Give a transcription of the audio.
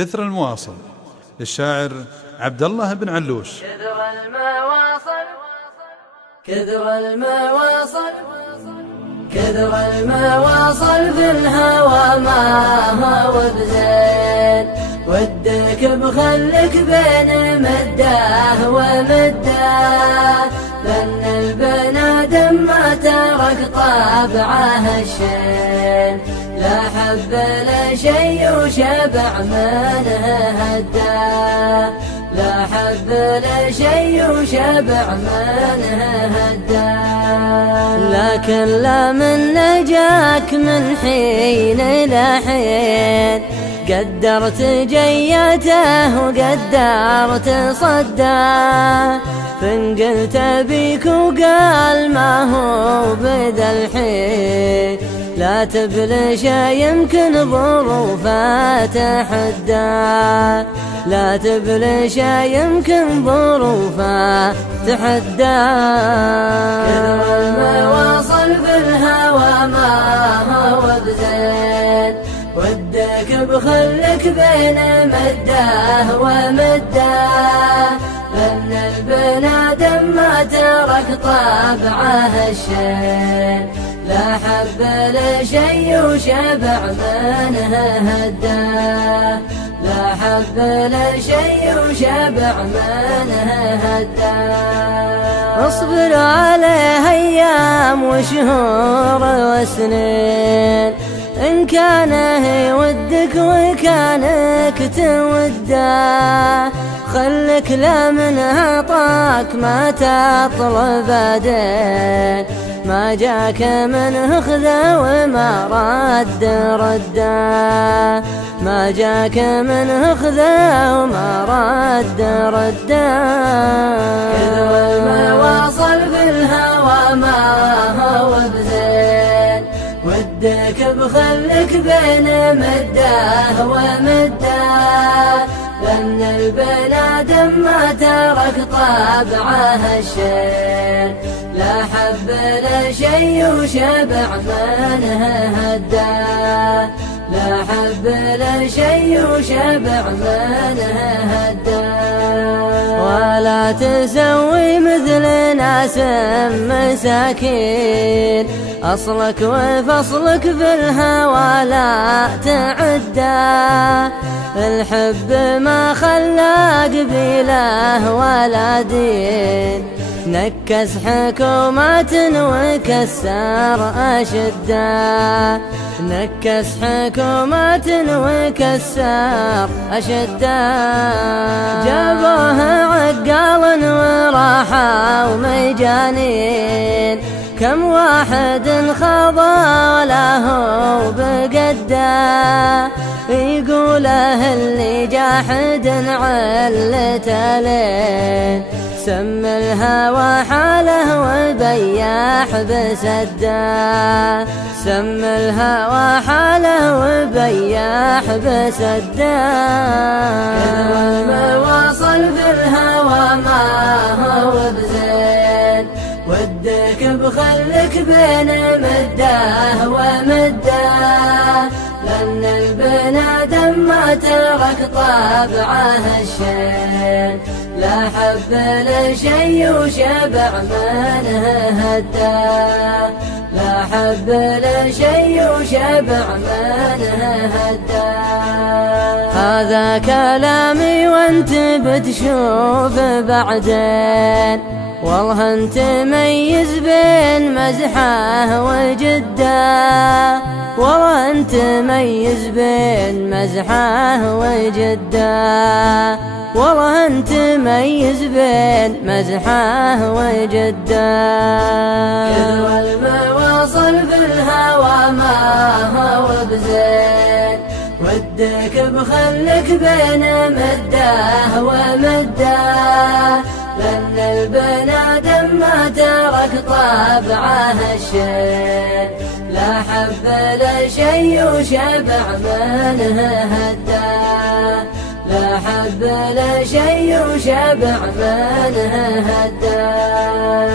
كثر المواصل للشاعر عبد الله بن علوش. كثر المواصل في الهوى ما هو بزين، ودك بخلك بين مداه ومداه، لأن البنادم ما ترك طابعه الشين، لا حب لا شي وشبع منه هداه، لا حب لا شي وشبع منه هداه. لكن لا من نجاك من حين إلى حين، قدرت جيته وقدرت صداه، فانقلت بيك وقال ما هو بذا الحين، لا تبلش يمكن ظروفه تحداه، لا تبلش يمكن ظروفه تحداه. كثر المواصل في الهوى ما هو بزين، ودك بخلك بين مداه ومداه، لأن البنادم ما ترك طابعه الشين، لا حب لا شي وشبع منه هداه، لا حب لا شي وشبع منه هداه. اصبر عليه أيام وشهور وسنين، إن كان يودك وكانك توده، خلك لا من عطاك ما تطلب دين، ما جاك منه خذه وما رد رده، ما جاك منه خذه وما رد رده. كثر المواصل في الهوى ما هو بزين، ودك بخلك بين مداه ومداه، لأن البنادم ما ترك طابعه الشين، لا حب لا شي وشبع منه هداه، لا حب لا شي وشبع منه هداه. ولا تسوي مثل ناس مساكين، أصلك وفصلك في الهوى لا تعده، الحب ما خلى قبيله ولا دين، نكس حكومات وكسر أشده، نكس حكومات وكسر أشده. جابوه عقال وراحة ومجانين، كم واحد خضى له بقده، يقوله اللي جاحد علته لين، سم الهوى حاله وبياح بسده، سم الهوى حاله وبياح بسده. كثر المواصل في الهوى ما هو بزين، ودك بخلك بين مداه ومداه، لأن البنادم ما ترك طابعه الشين، لا حب لا شي وشبع منه هداه، لا حب لا شي وشبع منه هداه. هذا كلامي وانت بتشوف بعدين، والله انت ميز بين مزحه وجده، والله انت ميز بين مزحه وجده، والله انت ميز بين مزحه وجده. كثر المواصل في الهوى ما هو بزين، ودك بخلك بين مداه ومداه، لأن البنادم ما ترك طابعه الشين، لا حب لا شي وشبع منه هداه، لا حب لا شي وشبع منه هداه.